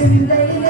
too late.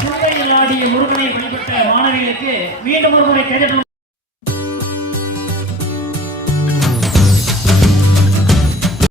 சிந்தையில் ஆடிய முருகனை வழிபட்ட மாணவிகளுக்கு மீண்டும் ஒரு முறை கேட்டு